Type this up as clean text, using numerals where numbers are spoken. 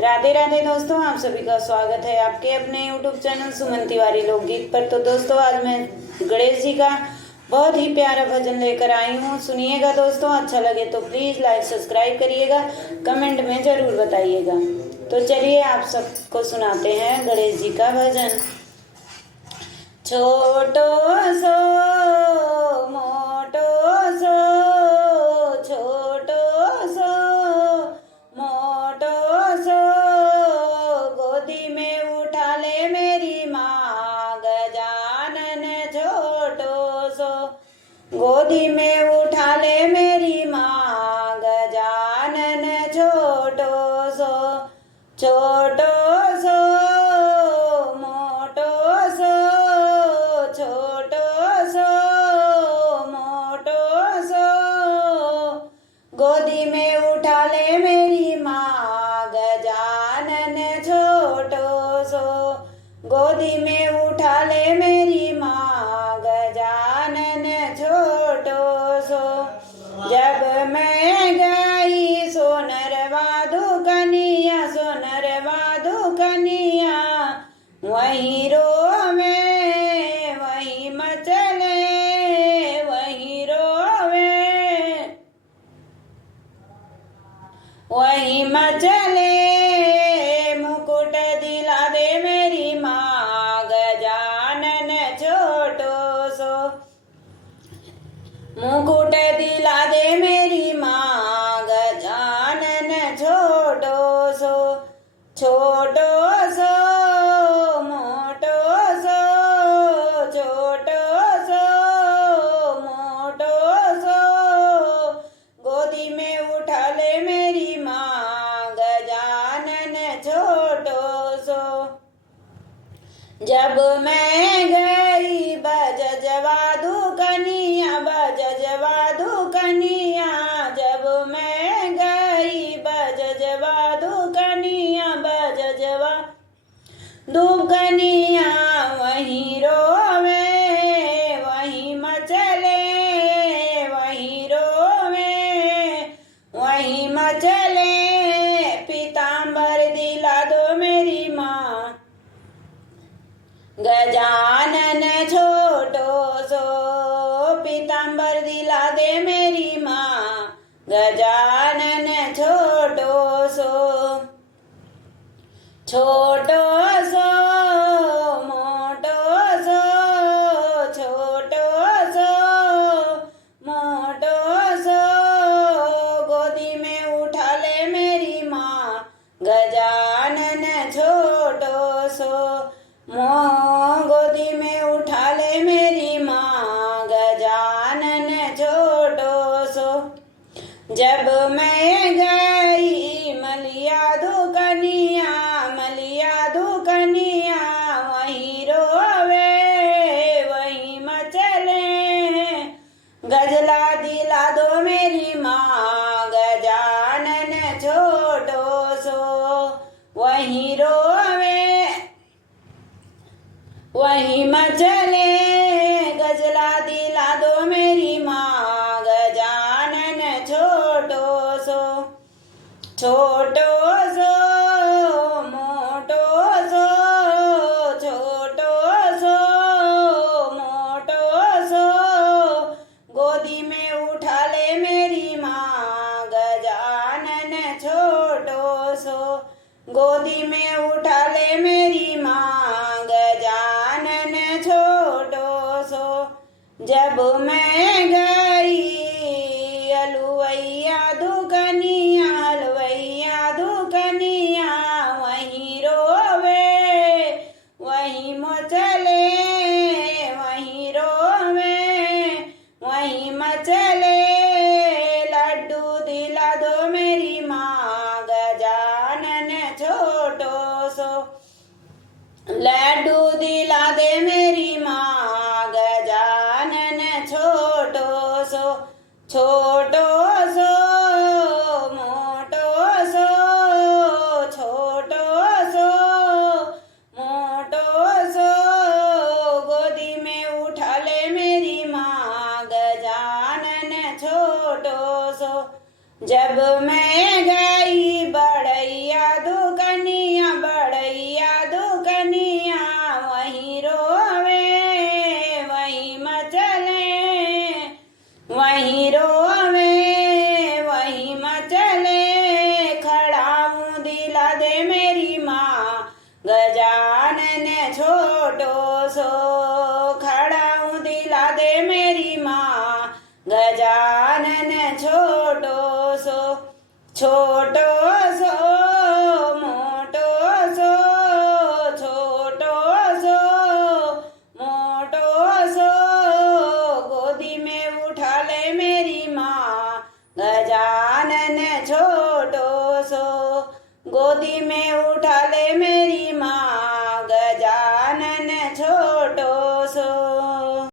राधे राधे दोस्तों, आप सभी का स्वागत है आपके अपने यूट्यूब चैनल सुमन तिवारी लोकगीत पर। तो दोस्तों, आज मैं गणेश जी का बहुत ही प्यारा भजन लेकर आई हूँ। सुनिएगा दोस्तों, अच्छा लगे तो प्लीज लाइक सब्सक्राइब करिएगा, कमेंट में जरूर बताइएगा। तो चलिए आप सबको सुनाते हैं गणेश जी का भजन। छोटो सो मोटो सो, छोटो सो मोटो सो, गोदी में उठा ले मेरी माँ गजानन। छोटो सो गोदी में उठा ले मेरी माँ गजानन। छोटो सो छोटो सो मोटो सो, छोटो सो मोटो सो, गोदी में उठा ले मेरी माँ गजानन। छोटो सो गोदी में उठा ले मेरी माँ गजानन। छोटो सो जब मैं गई सोनरवा दुकनिया, सोनरवा दुकनिया, वहीं रोवे वहीं मचले, वहीं रोवे वहीं मचले, मुकुट दिला दे मेरी माँ गजानन। छोटो सो मुकुट दिला दे मेरी माँ गजानन। छोटो सो छोटो सो मोटो सो, छोटो सो मोटो सो, गोदी में उठा ले मेरी माँ गजानन। छोटो सो जब मैं गई बजजवा दुकनिया, बजजवा दुकनिया, जब मैं गई बजजवा दुकनिया, बजजवा दुकनिया, वहीं रोवे वहीं मचले, वहीं रोवे वहीं मचले, पीताम्बर दिला दो मेरी माँ गजानन। छोटो सो पीताम्बर दिला दे मेरी माँ गजानन। छोटो सो छोटो सो मोटो सो, छोटो सो मोटो सो, गोदी में उठा ले मेरी माँ गजानन। छोटो सो गोदी में उठा ले मेरी माँ गजानन। छोटो सो जब मैं गई मलिया दुकनिया, मलिया दुकनिया, वहीं रोवे वहीं मचले, गजला दिला दो मेरी माँ गजानन। छोटो सो वहीं रोवे वहीं मचले, गजला दिला दो मेरी माँ गजानन। छोटो सो छोटो सो मोटो सो, छोटो सो मोटो सो, गोदी में उठा ले मेरी माँ गजानन। छोटो सो गोदी में उठा ले मेरी माँ गजानन। छोटो सो जब मैं गई हलवैया दुकनिया, हलवैया दुकनिया, वहीं रोवे वहीं मचले, वहीं रोवे वहीं मचले, लड्डू दिला दो मेरी माँ गजानन। छोटो सो लड्डू दिला दे मेरी माँ गजानन। छोटो सो छोटो सो मोटो सो, छोटो सो मोटो सो, गोदी में उठा ले मेरी माँ गजानन। छोटो सो जब मैं गई बड़ैया दुकन मैं छोटो सो